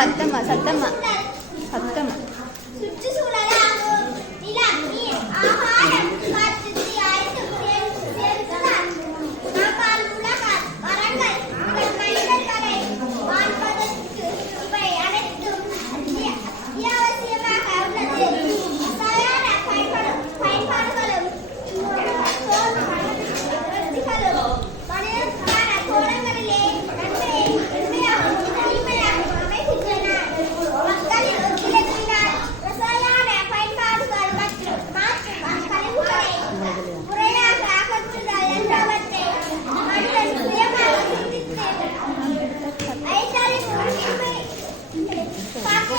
சத்தமா சத்தமா சத்தமா. சுற்றுச்சூழலாகும் நிலம், நீர், ஆகாயம், காற்று, தீ அனைத்தும் சேர்ந்துதான் நாம் உலகம், மரங்கள், மனிதர்களை வாழ்வதற்கு இவை அனைத்தும் அத்தியாவசியமாக உள்ளது. சரியான பயன்பாடுகளும் மனிதனுக்கான கோணங்களிலே நன்மையை உண்மையாகவும் தனிமையாகவும் அமைகின்றன. மக்களின் ஒத்துழைப்பினால் ரசாயன பயன்பாடுகள் மற்றும் கழிவுகளை முறையாக அகற்றுதல் என்றவற்றை மனிதன் சுயமாக சிந்தித்து ஐந்தறிவு உரிமை காக்க